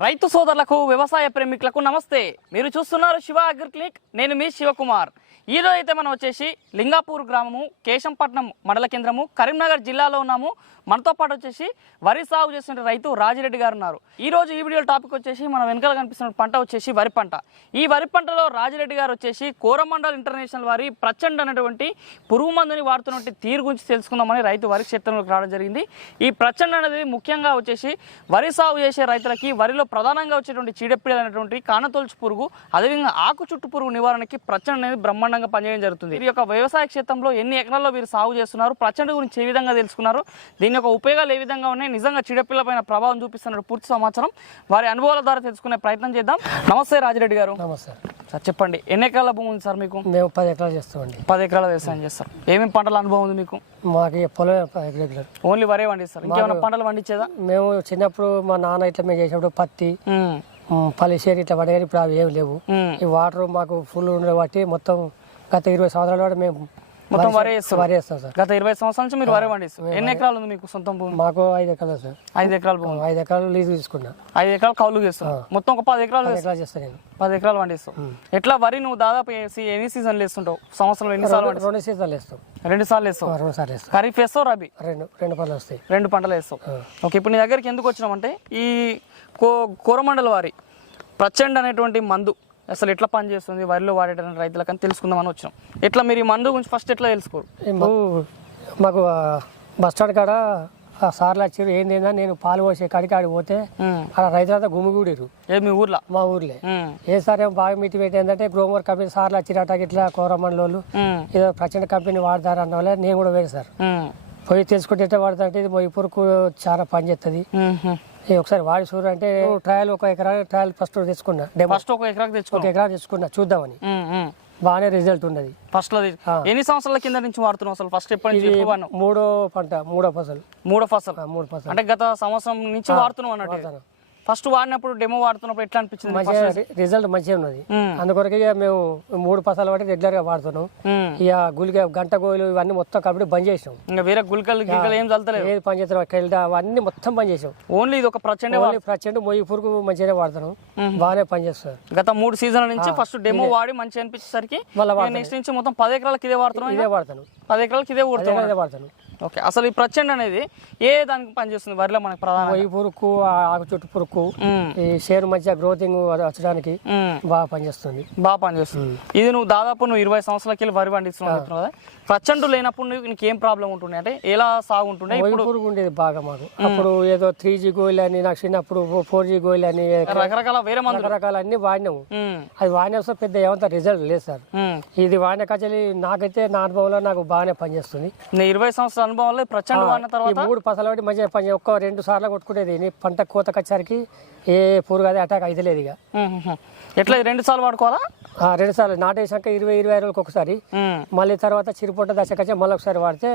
రైతు సోదరులకు వ్యవసాయ ప్రేమికులకు నమస్తే. మీరు చూస్తున్నారు శివ అగ్రి క్లినిక్ నేను మీ శివకుమార్. ఈ అయితే మనం వచ్చేసి లింగాపూర్ గ్రామము కేశంపట్నం మండల కేంద్రము కరీంనగర్ జిల్లాలో ఉన్నాము. మనతో పాటు వచ్చేసి వరి సాగు చేస్తున్న రైతు రాజిరెడ్డి గారు ఉన్నారు. ఈ రోజు ఈ వీడియో టాపిక్ వచ్చేసి మన వెనకాల కనిపిస్తున్న పంట వచ్చేసి వరి పంట. ఈ వరి పంటలో రాజిరెడ్డి గారు వచ్చేసి కోరమండల్ ఇంటర్నేషనల్ వారి ప్రచండ్ అనేటువంటి పురుగు మందుని వాడుతున్నటువంటి తీరు గురించి తెలుసుకుందామని రైతు వరి క్షేత్రంలోకి రావడం జరిగింది. ఈ ప్రచండ్ అనేది ముఖ్యంగా వచ్చేసి వరి సాగు చేసే రైతులకి వరిలో ప్రధానంగా వచ్చేటువంటి చీడపీడలు అనేటువంటి కానతొలుచు పురుగు అదేవిధంగా ఆకు చుట్టు పురుగు నివారణకి ప్రచండ్ అనేది బ్రహ్మాండంగా పనిచేయడం జరుగుతుంది. ఈ యొక్క వ్యవసాయ క్షేత్రంలో ఎన్ని ఎకరాల్లో వీరు సాగు చేస్తున్నారు ప్రచండ్ గురించి ఏ విధంగా తెలుసుకున్నారు దీని యొక్క ఉపయోగాలు ఏ విధంగా ఉన్నాయి? నిజంగా చీడపీల పైన ప్రభావం చూపిస్తున్న పూర్తి సమాచారం వారి అనుభవాల ద్వారా తెలుసుకునే ప్రయత్నం చేద్దాం. నమస్తే రాజిరెడ్డి గారు. నమస్తే. సార్ చెప్పండి. ఎన్ని ఎకరాల భూమి ఉంది సార్ మీకు? మేము పది ఎకరాలు చేస్తామండి. పది ఎకరాల వ్యవసాయం చేస్తారు. ఏమేమి పంటల అనుభవం ఉంది మీకు? మాకు పొలం ఎకరాలు ఓన్లీ వరే పండిస్తారు. ఇంకేమైనా పంటలు పండించేదా? మేము చిన్నప్పుడు మా నాన్న ఇట్లా మేము చేసినప్పుడు పత్తి పల్లిసేరి ఇట్లా పడేది ఇప్పుడు అవి ఏమి లేవు. ఈ వాటర్ మాకు ఫుల్ ఉండే బట్టి మొత్తం గత ఇరవై సంవత్సరాల కూడా మేము మొత్తం వరి- వరే వేస్తాం సార్. గత ఇరవై సంవత్సరాల నుంచి మీరు వరే పండిస్తారు. ఎన్ని ఎకరాలు ఉంది మీకు సొంతం భూమి? మాకు ఐదు ఎకరాలు సార్. ఐదు ఎకరాల భూమి. ఐదు ఎకరాలు లీజు తీసుకున్నా. ఐదు ఎకరాలు కౌలు చేస్తాం మొత్తం ఒక పది ఎకరాలు వేస్తాం. ఎకరాలు చేస్తాను నేను. పది ఎకరాలు పండిస్తాం ఎట్లా వరి నువ్వు దాదాపు ఎన్ని సీజన్లు వేస్తుంటావు? సంవత్సరం ఎన్ని సార్లు రెండు- సీజన్లు వేస్తాం. రెండు సార్లు వేస్తావు. ఆ, రెండు సార్లు వేస్తాం. ఖరీఫ్ వేస్తావు రబీ? రెండు రెండు పనులు వస్తాయి. రెండు పంటలు వేస్తావు. ఓకే ఇప్పుడు నీ దగ్గరికి ఎందుకు వచ్చినామంటే ఈ కో కోరమండల వారి ప్రచండ్ అనేటువంటి మందు అసలు ఎట్లా పనిచేస్తుంది వరిలో వాడేటువంటి రైతులకని తెలుసుకుందామని వచ్చినాం ఎట్లా మీరు ఈ మందు గురించి ఫస్ట్ ఎట్లా తెలుసుకోరు? మాకు బస్ స్టాండ్ కాడ ఆ సార్లు వచ్చారు ఏంది ఏందని నేను పాలు పోసే కాడికి ఆడికి పోతే. అక్కడ రైతులంతా గుమిగూడిరు ఏ మీ ఊర్లో? మా ఊర్లే. ఏ సార్ ఏమో బాగా మీటి పెట్టి ఏంటంటే గ్రోమర్ కంపెనీ సార్లు వచ్చిరట ఇట్లా కోరమండలోళ్ళు ఏదో ప్రచండ కంపెనీ వాడతారు అన్న వాళ్ళే నేను కూడా వేరు సార్. పోయి తెలుసుకుంటే ఎట్లా వాడతా అంటే ఇది మొయ్యి పురుకు చాలా పని చేస్తుంది. ఇది ఒకసారి వాడి చూడు అంటే ట్రయల్ ఒక ఎకరా ట్రయల్ ఫస్ట్ తెచ్చుకున్నా. ఫస్ట్ ఒక ఎకరాకి ఒక తెచ్చుకో ఎకరా తెచ్చుకున్నా చూద్దామని. బాగానే రిజల్ట్ ఉన్నది. ఫస్ట్లో ఎన్ని సంవత్సరాల కింద నుంచి వాడుతున్నావు అసలు? ఫస్ట్ ఎప్పటి నుంచి? మూడో పంట మూడో ఫసలు. మూడో ఫసల్. మూడు ఫసలు. అంటే గత సంవత్సరం నుంచి వాడుతున్నావు అన్నట్టు. ఫస్ట్ వాడినప్పుడు డెమో వాడుతున్నప్పుడు ఎట్లా అనిపించింది మంచిగా రిజల్ట్ మంచిగా ఉన్నది. అందుకొరకు ఇక మేము మూడు పసాలు బట్టి రెగ్యులర్గా వాడుతున్నాం. ఇక గులిక గంట గోలు ఇవన్నీ మొత్తం కాబట్టి బంద్ ఇంకా వేరే గుల్కలు గిల్కలు ఏం చల్తలేదు ఏది పని చేస్తాం కెల్డా అవన్నీ మొత్తం బంద్ చేసాం ఓన్లీ ఇది ఒక ప్రచండ ప్రచండ్ మొయ్యి పురుగు మంచిగానే వాడుతున్నాం. బాగానే పని చేస్తారు గత మూడు సీజన్ల నుంచి ఫస్ట్ డెమో వాడి మంచి అనిపించేసరికి నెక్స్ట్ నుంచి మొత్తం పది ఎకరాలకి ఇదే వాడుతున్నాం ఇదే వాడతాను పది ఎకరాలకి ఇదే కొడుతున్నాం. ఇదే వాడతాను ఓకే. అసలు ఈ ప్రచండ్ అనేది ఏ దానికి పనిచేస్తుంది? వరిలో మనకి ప్రధాన మొయ్యి పురుకు ఆకు చుట్టు పురుకు ఈ షేర్ మంచిగా గ్రోతింగ్ వచ్చడానికి. బాగా పనిచేస్తుంది. బాగా పనిచేస్తుంది. ఇది నువ్వు దాదాపు నువ్వు ఇరవై సంవత్సరాలకి వెళ్ళి వరి పండిస్తున్నావు కదా. ప్రచండు లేనప్పుడు నీకు ఏం ప్రాబ్లం ఉంటుండే? అంటే ఎలా సాగు ఉంటుండే? పురుగు ఉండేది బాగా మాకు. అప్పుడు ఏదో త్రీ జీ గోయిల్ అని నాకు చిన్నప్పుడు ఫోర్ జీ గోయిల్ అని రకరకాల వేరే రకరకాల అన్ని వాడినాము. అది వాడిన పెద్ద ఏమంత రిజల్ట్ లేదు సార్. ఇది వాడిన కచలి నాకైతే నా అనుభవంలో నాకు బాగానే పనిచేస్తుంది. ఇరవై సంవత్సరాల అనుభవంలో ప్రచండు వాడిన తర్వాత మూడు పసలు బట్టి మంచిగా పని ఒక్క రెండు సార్లు కొట్టుకునేది. పంట కోత కచ్చారికి ఏ పురుగు అది అటాక్ అయితే లేదు ఇక. ఎట్లా రెండు సార్లు వాడుకోవాలా? రెండు సార్లు. నాటేసాక ఇరవై ఇరవై రోజులకు ఒకసారి. మళ్ళీ తర్వాత చిరుపొట్ట దశ కచ్చా మళ్ళీ ఒకసారి వాడితే.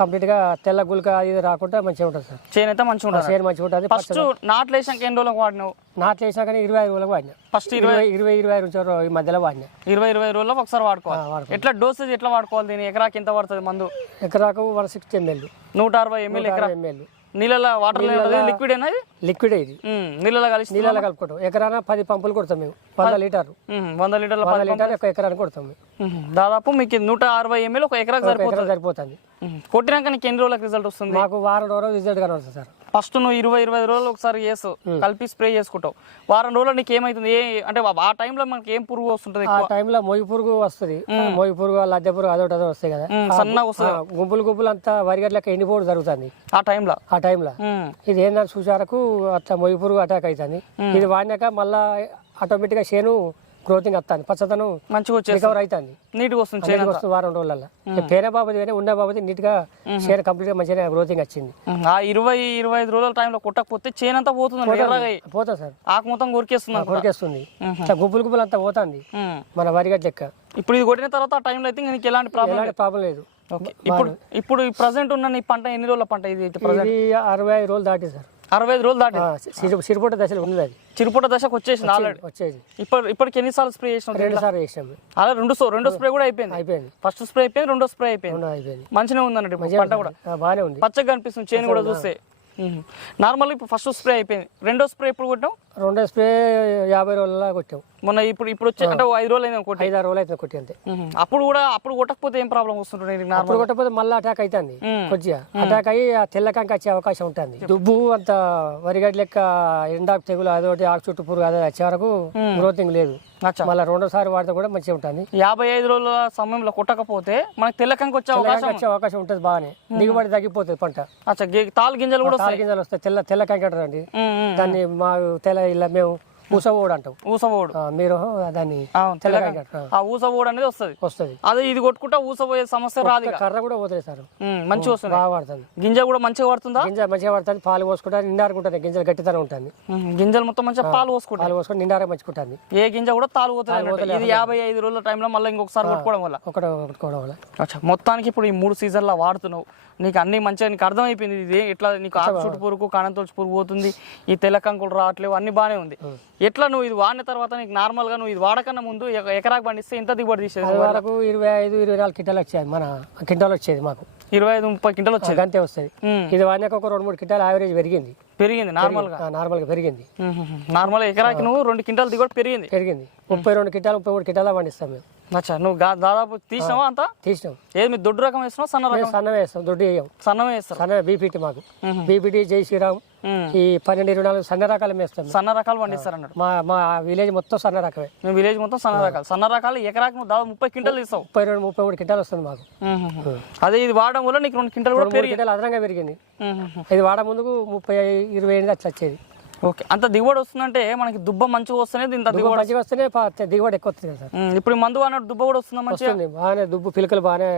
కంప్లీట్గా తెల్ల గుల్క ఇది రాకుండా మంచిగా ఉంటుంది సార్. అయితే మంచిగా ఉంటుంది? చేను మంచిగా ఉంటుంది ఫస్ట్ నాట్లు వేసాక ఎన్ని రోజులకు వాడినావు? నాట్లు వేసాక ఇరవై ఐదు రోజులకు వాడినా. ఫస్ట్ ఇరవై ఇరవై ఇరవై ఐదు ఈ మధ్యలో వాడినా. ఇరవై ఇరవై రోజుల్లో ఒకసారి వాడుకోవాలి. ఎట్లా డోసేజ్ ఎట్లా వాడుకోవాలి దీని ఎకరాకి ఎంత పడుతుంది మందు? ఎకరాకు వన్ సిక్స్టీ ఎంఎల్. నూట అరవై ఎంఎల్ ఎకరా ఎంఎల్. నీళ్ళలో వాటర్ లిక్విడ్ అనేది లిక్విడ్ ఇది. నీళ్ళలో కలిసి నీళ్ళలో కలుపుకుంటాం. ఎకరాన పది పంపులు కొడతాం మేము. వంద లీటర్లు. ఉమ్, వంద లీటర్ల వంద లీటర్ ఒక ఎకరానికి కొడతాం దాదాపు మీకు నూట అరవై ఎంఎల్ ఒక ఎకరాకి సరిపోతుంది. ఎకరం సరిపోతుంది. కొట్టినాక నీకు ఎన్ని రోజులకు రిజల్ట్ వస్తుంది? మాకు వారం రోజులు రిజల్ట్ కనబడుతుంది సార్. ఫస్ట్ నువ్వు ఇరవై ఇరవై ఐదు రోజులు ఒకసారి చేసు. కలిపి స్ప్రే చేసుకుంటావు. వారం రోజుల్లో నీకు ఏమైతుంది? ఏ అంటే ఆ టైంలో మనకి ఏం పురుగు వస్తుంటుంది ఆ టైంలో మొయ్యి పురుగు వస్తుంది. మొయ్యి పురుగు లద్దె పురుగు అదొకటి అదో వస్తాయి కదా. ఉమ్, సన్నగా వస్తుంది. గుంపులు గుంపులు అంతా వరిగట్లకి ఎండిపోవడం జరుగుతుంది. ఆ టైంలో ఆ టైంలో ఇది ఏంటంటే చూసారకు అట్లా మొయ్యి పురుగు అటాక్ అవుతుంది. ఇది వాడినాక మళ్ళా ఆటోమేటిక్గా చేను గ్రోతింగ్ వస్తుంది పచ్చదనం మంచిగా వచ్చేసి రికవర్ అవుతుంది నీట్గా వస్తుంది చేను వస్తుంది వారం రోజులలో పేరే బాబుది కానీ ఉన్న బాబుది నీట్గా చేను కంప్లీట్గా మంచిగా గ్రోతింగ్ వచ్చింది. ఆ ఇరవై ఇరవై ఐదు రోజుల టైంలో కొట్టకపోతే చేను అంతా పోతుంది. ఎర్రగా అయ్యి. పోతా సార్. ఆకు మొత్తం కొరికేస్తుంది అనుకుంటా. కొరికేస్తుంది. ఇట్లా గుంపులు గుంపులు అంతా పోతుంది. మన వరిగట్ లెక్క. ఇప్పుడు ఇది కొట్టిన తర్వాత ఆ టైంలో అయితే నీకు ఎలాంటి ప్రాబ్లం ఎలాంటి ప్రాబ్లం లేదు. ఓకే. ఇప్పుడు ఇప్పుడు ఈ ప్రజెంట్ ఉన్న నీ పంట ఎన్ని రోజుల పంట ఇది ప్రజెంట్ ఇది అరవై ఐదు రోజులు దాటి సార్. అరవై ఐదు రోజులు దాటి ఆ, సిరి సిరిపొట్ట దశలో ఉన్నది అది. చిరుపుట దశకు వచ్చేసింది ఆల్రెడీ. వచ్చేది. ఇప్పుడు ఇప్పటికి ఎన్నిసార్లు స్ప్రే చేసినావు రెండు సార్లు చేసాము అలా రెండు సో రెండో స్ప్రే కూడా అయిపోయింది. అయిపోయింది. ఫస్ట్ స్ప్రే అయిపోయింది రెండో స్ప్రే అయిపోయింది. అయిపోయింది. మంచిగా ఉంది అన్నట్టు ఇప్పుడు పంట కూడా. బాగానే ఉంది. పచ్చగా కనిపిస్తుంది చేను కూడా చూస్తే. నార్మల్ ఇప్పుడు ఫస్ట్ స్ప్రే అయిపోయింది. రెండో స్ప్రే ఎప్పుడు కొట్టాం రెండో స్ప్రే యాభై రోజుల కొట్టాం. మొన్న ఇప్పుడు ఇప్పుడు వచ్చి అంటే ఐదు రోజులు అయింది కొట్టి. ఐదు ఆరు రోజులు అయితే కొట్టి అంతే. అప్పుడు కూడా అప్పుడు కొట్టకపోతే ఏం ప్రాబ్లం వస్తుంటుంది అప్పుడు కొట్టకపోతే మళ్ళీ అటాక్ అవుతుంది. కొద్దిగా. అటాక్ అయ్యి ఆ తెల్లకంకి వచ్చే అవకాశం ఉంటుంది. దుబ్బు అంత వరిగడ్డి లెక్క ఎండాకు తెగులు అదొకటి ఆకు చుట్టూ పురుగు అదే వచ్చే వరకు గ్రోతింగ్ లేదు. మళ్ళీ రెండోసారి వాడితే కూడా మంచిగా ఉంటుంది. యాభై ఐదు రోజుల సమయంలో కొట్టకపోతే మనకి తెల్లకంకి వచ్చే అవకాశం వచ్చే అవకాశం ఉంటుంది బాగానే. దిగుబడి తగ్గిపోతుంది పంట. అచ్చా గి- తాలు గింజలు కూడా తాలు గింజలు వస్తాయి. తెల్ల తెల్లకంకి అంటారండి. దాన్ని మా తెల్ల ఇలా మేము ఊసవోడు అంటాం ఊసపోడు ఆ, మీరు దాన్ని. ఆ ఊసపోడు అనేది వస్తుంది. వస్తుంది. అదే ఇది కొట్టుకుంటా ఊసపోయే సమస్య రాదు కర్ర కూడా పోతుంది సార్. మంచిగా వస్తుంది. బాగా పడుతుంది గింజ కూడా మంచిగా పడుతుందా గింజ మంచిగా పడుతుంది పాలు పోసుకుంటా నిండారుకుంటుంది గింజలు గట్టితనం ఉంటుంది. గింజలు మొత్తం మంచిగా పాలు పోసుకుంటాయి పాలు పోసుకొని నిండారా మంచుకుంటుంది ఏ గింజ కూడా తాలు పోతుంది. ఇది యాభై ఐదు రోజుల టైంలో మళ్ళీ ఇంకొకసారి కొట్టుకోవడం వల్ల. ఒకటి కొట్టుకోవడం వల్ల. అచ్చా మొత్తానికి ఇప్పుడు ఈ మూడు సీజన్లో వాడుతున్నావు. నీకు అన్ని మంచిగా నీకు అర్థమైపోయింది ఇది. ఎట్లా నీకు ఆకు చుట్టు పురుగు కాణంతోచి పురుగు పోతుంది. ఈ తెల్ల కంకులు రావట్లేవు అన్ని బాగానే ఉంది. ఎట్లా నువ్వు ఇది వాడిన తర్వాత నీకు నార్మల్గా నువ్వు ఇది వాడకన్నా ముందు ఎక- ఎకరాకు పండిస్తే ఎంత దిగుబడి తీసేది? వరకు ఇరవై ఐదు ఇరవై నాలుగు కింటాలు వచ్చేది మన కింటాలు వచ్చేది మాకు. ఇరవై ఐదు ముప్పై క్వింటలు వచ్చేది? అంతే వస్తుంది. ఇది వాడినాక ఒక రెండు మూడు కింటాలు యావరేజ్ పెరిగింది. పెరిగింది నార్మల్గా? ఆ, నార్మల్గా పెరిగింది. నార్మల్ ఎకరాకి నువ్వు రెండు క్వింటాలు దిగుబడి పెరిగింది? పెరిగింది. ముప్పై రెండు కింటాలు ముప్పై మూడు కింటాలు పండిస్తాం మేము. అచ్చా నువ్వు దాదాపు తీసినావా అంతా? తీసినాం. ఏది మీరు దొడ్డు రకం వేసినావు సన్న రకం? మేము సన్నమే వేస్తాం దొడ్డు వేయం. సన్నమే వేస్తారు. సన్నమే బీపీటీ మాకు. బీపీటీ జై శ్రీరామ్. ఈ పన్నెండు ఇరవై నాలుగు సన్న రకాలు వేస్తాం. సన్న రకాలు పండిస్తారు అన్నాడు. మా మా విలేజ్ మొత్తం సన్న రకమే. మేము విలేజ్ మొత్తం సన్న రకాలు. సన్న రకాలు ఎకరాకి నువ్వు దాదాపు ముప్పై క్వింటలు తీస్తావు. ముప్పై రెండు ముప్పై మూడు కింటాలు వస్తుంది మాకు. అదే ఇది వాడడం వల్ల నీకు రెండు క్వింటల్ కూడా పెరిగింది అదనంగా పెరిగింది. ఇది వాడ ముందుకు ముప్పై ఇరవై ఎనిమిది అట్లా వచ్చేది. ఓకే. అంత దిగుబడి వస్తుందంటే మనకి దుబ్బ మంచిగా వస్తేనే ఇంత దిగుబడి మంచిగా వస్తేనే దిగుబడి ఎక్కువ వస్తుంది సార్. ఇప్పుడు మందు అన్నట్టు దుబ్బ కూడా వస్తుందా మంచిగా? వస్తుంది. బాగానే దుబ్బు పిలకలు బాగానే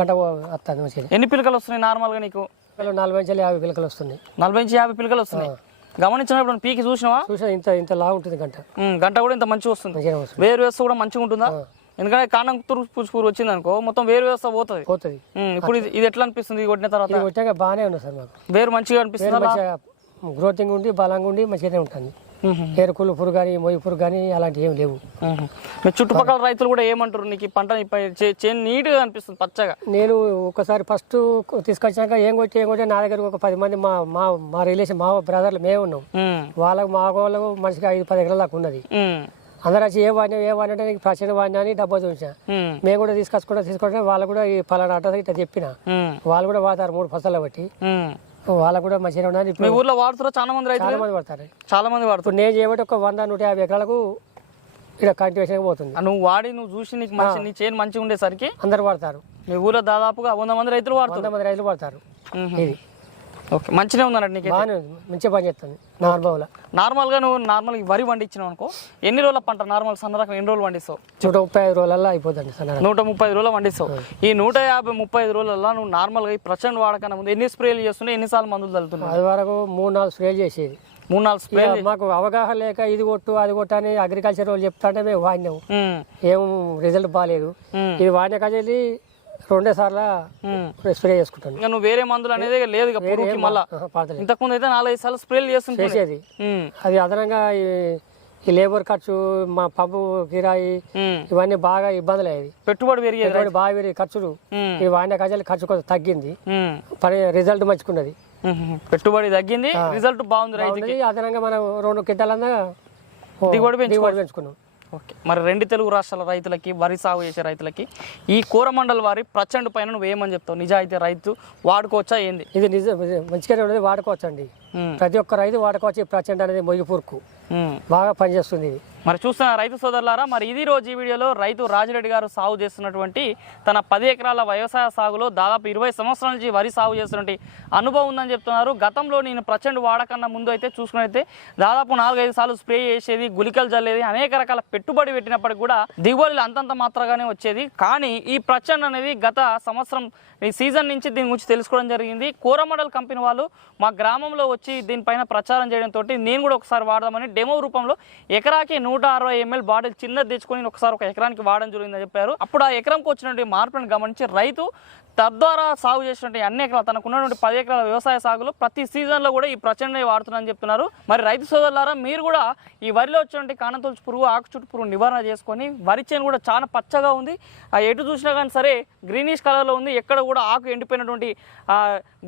గంట వస్తుంది మంచిగా. ఎన్ని పిలకలు వస్తున్నాయి నార్మల్గా నీకు? నలభై నుంచి యాభై పిలకలు వస్తున్నాయి. నలభై నుంచి యాభై పిలకలు వస్తున్నాయి. గమనించినప్పుడు పీకి చూసినావా? చూసా ఇంత ఇంత లా ఉంటుంది గంట. గంట కూడా ఇంత మంచిగా వస్తుంది. వస్తుంది. వేరు వ్యవస్థ కూడా మంచిగా ఉంటుందా? ఎందుకంటే కాండం తురు పుచ్చుకూరు వచ్చింది అనుకో మొత్తం వేరు వ్యవస్థ పోతుంది. పోతుంది. ఇప్పుడు ఇది ఎట్లా అనిపిస్తుంది? కొట్టిన తర్వాత? బాగానే ఉంది సార్ మాకు. వేరు మంచిగా అనిపిస్తుందా? గ్రోతింగ్ ఉండి బలంగా ఉండి మంచిగానే ఉంటుంది. ఏరుకులు పురుగు కానీ మొయ్యి పురుగు కానీ అలాంటివి ఏం లేవు. మీ చుట్టుపక్కల రైతులు కూడా ఏమంటారు? నీకు ఈ పంట చేను నీట్గా అనిపిస్తుంది పచ్చగా. నేను ఒకసారి ఫస్ట్ తీసుకొచ్చాక ఏం కొట్టి ఏం కొట్టి నా దగ్గర ఒక పది మంది మా మా మా రిలేషన్ మా బ్రదర్లు మేము ఉన్నాం. వాళ్ళకు మా వాళ్ళకు మనిషికి ఐదు పది ఎకరాల దాకా ఉన్నది. అందరూ వచ్చి ఏ వాడినా ఏ వాడినా నీకు ప్రచన వాడినా అని డబ్బా మేము. కూడా తీసుకొచ్చుకుంటా తీసుకుంటే వాళ్ళు కూడా ఈ పలానా అట్ట ఇట్లా చెప్పిన. వాళ్ళు కూడా వాడతారు మూడు ఫసలు బట్టి. వాళ్ళకు కూడా మంచిగా ఉండాలి మీ ఇప్పుడు ఊర్లో వాడుతారా చాలా మంది రైతులు? చాలా మంది పడతారు చాలా మంది వాడుతారు ఇప్పుడు నేను చేయబట్టి ఒక వంద నూట యాభై ఎకరాలకు ఇక్కడ కంటిన్యూషన్ పోతుంది. ఆ నువ్వు వాడి నువ్వు చూసి నీకు మంచి నీ చేను మంచిగా ఉండేసరికి అందరు పడతారు మీ ఊర్లో దాదాపుగా వంద మంది రైతులు వాడుతారు వంద మంది రైతులు పడతారు. ఇది. ఓకే మంచిగా ఉందన్నట్టు నీకు బాగానే ఉంది. మంచిగా పని చేస్తుంది. నా అనుభవంలో నార్మల్గా నువ్వు నార్మల్ వరి పండించినావు అనుకో ఎన్ని రోజుల పంట నార్మల్ సన్న రకం ఎన్ని రోజులు పండిస్తావు? నూట ముప్పై ఐదు రోజులలో అయిపోతుంది సన్న నూట ముప్పై ఐదు రోజులు పండిస్తావు. ఈ నూట యాభై ముప్పై ఐదు రోజులలో నువ్వు నార్మల్గా ఈ ప్రచండ వాడకన్నా ముందు ఎన్ని స్ప్రేలు చేస్తున్నావు? ఎన్నిసార్లు మందులు చల్లుతున్నావు అది వరకు మూడు నాలుగు స్ప్రేలు చేసేది. మూడు నాలుగు స్ప్రే మాకు అవగాహన లేక ఇది కొట్టు అది కొట్టు అని అగ్రికల్చర్ వాళ్ళు చెప్తాంటే మేము వాడినాము. ఏం రిజల్ట్ బాగాలేదు. ఇది వాడిన కాజేది రెండే సార్లు స్ప్రే చేసుకుంటాను. ఇంకా నువ్వు వేరే మందులు అనేది లేదు ఇక పురుగుకి మళ్ళా. పాతలేదు. ఇంతకుముందు అయితే నాలుగైదు సార్లు స్ప్రేలు చేస్తుంటే చేసేది. అది అదనంగా ఈ- ఈ లేబర్ ఖర్చు మా పంపు కిరాయి ఇవన్నీ బాగా ఇబ్బందులు అయ్యేది. పెట్టుబడి పెరిగేది పెట్టుబడి బాగా పెరిగి ఖర్చులు. ఈ వాడిన కాజాలు ఖర్చు కొంచెం తగ్గింది. ఉమ్. పని రిజల్ట్ మంచుకున్నది ఉమ్. పెట్టుబడి తగ్గింది రిజల్ట్ బాగుంది రైతుకి. బాగున్నది. అదనంగా మనం రెండు కింటాలన్నా దిగుబడి దిగుబడి పెంచుకున్నాం. ఓకే మరి రెండు తెలుగు రాష్ట్రాల రైతులకి వరి సాగు చేసే రైతులకి ఈ కోరమండల్ వారి ప్రచండ పైన నువ్వు ఏమని చెప్తావు నిజాయితీ రైతు వాడుకోవచ్చా ఏంది ఇది నిజం మంచిగానే ఉన్నది వాడుకోవచ్చు అండి. ప్రతి ఒక్క రైతు వాడుకోవచ్చు ఈ ప్రచండ అనేది మొయ్యి పురుకు ఉమ్. బాగా పనిచేస్తుంది ఇది. మరి చూస్తున్న రైతు సోదరులారా మరి ఇది రోజు ఈ వీడియోలో రైతు రాజిరెడ్డి గారు సాగు చేస్తున్నటువంటి తన పది ఎకరాల వ్యవసాయ సాగులో దాదాపు ఇరవై సంవత్సరాల నుంచి వరి సాగు చేస్తున్నటువంటి అనుభవం ఉందని చెప్తున్నారు. గతంలో నేను ప్రచండ్ వాడకన్నా ముందు అయితే చూసుకున్నైతే దాదాపు నాలుగైదు సార్లు స్ప్రే చేసేది గుళికలు చల్లేది అనేక రకాల పెట్టుబడి పెట్టినప్పటికి కూడా దిగుబడులు అంతంత మాత్రగానే వచ్చేది. కానీ ఈ ప్రచండ్ అనేది గత సంవత్సరం ఈ సీజన్ నుంచి దీని గురించి తెలుసుకోవడం జరిగింది. కోరమడల్ కంపెనీ వాళ్ళు మా గ్రామంలో వచ్చి దీనిపైన ప్రచారం చేయడంతో నేను కూడా ఒకసారి వాడదామని డెమో రూపంలో ఎకరాకి నూట అరవై ఎంఎల్ బాటిల్ చిన్నది తెచ్చుకొని ఒకసారి ఒక ఎకరానికి వాడడం జరిగిందని చెప్పారు. అప్పుడు ఆ ఎకరంకి వచ్చినటువంటి మార్పులను గమనించి రైతు తద్వారా సాగు చేసినటువంటి అన్ని ఎకరాలు తనకున్నటువంటి పది ఎకరాల వ్యవసాయ సాగులో ప్రతి సీజన్లో కూడా ఈ ప్రచండ వాడుతున్నారని చెప్తున్నారు. మరి రైతు సోదరులారా మీరు కూడా ఈ వరిలో వచ్చినటువంటి కానతొలుచు పురుగు ఆకుచుట్టు పురుగు నివారణ చేసుకొని వరి చేను కూడా చాలా పచ్చగా ఉంది. ఆ ఎటు చూసినా కానీ సరే గ్రీనిష్ కలర్లో ఉంది. ఎక్కడ కూడా ఆకు ఎండిపోయినటువంటి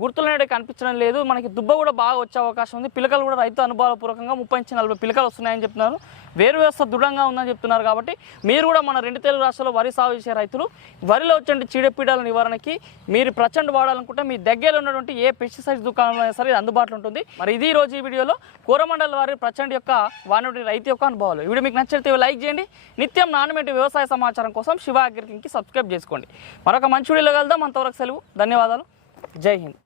గుర్తులు అనేవి కనిపించడం లేదు. మనకి దుబ్బ కూడా బాగా వచ్చే అవకాశం ఉంది. పిలకలు కూడా రైతు అనుభవపూర్వకంగా ముప్పై నుంచి నలభై పిలకలు వస్తున్నాయని చెప్తున్నారు. వేరు వ్యవస్థ దృఢంగా ఉందని చెప్తున్నారు కాబట్టి మీరు కూడా మన రెండు తెలుగు రాష్ట్రాల్లో వరి సాగు చేసే రైతులు వరిలో వచ్చే చీడపీడల నివారణకి మీరు ప్రచండ వాడాలనుకుంటే మీ దగ్గర ఉన్నటువంటి ఏ పెస్టిసైడ్స్ దుకాణంలో అయినా సరే అందుబాటులో ఉంటుంది. మరి ఇది రోజు ఈ వీడియోలో కోరమండల వారి ప్రచండ యొక్క వానటి రైతు యొక్క అనుభవాలు. వీడియో మీకు నచ్చితే లైక్ చేయండి. నిత్యం నాణ్యమైన వ్యవసాయ సమాచారం కోసం శివ అగ్రికి సబ్స్క్రైబ్ చేసుకోండి. మరొక మంచి వీడియోలో కలుద్దాం. అంతవరకు సెలవు. ధన్యవాదాలు. జై హింద్.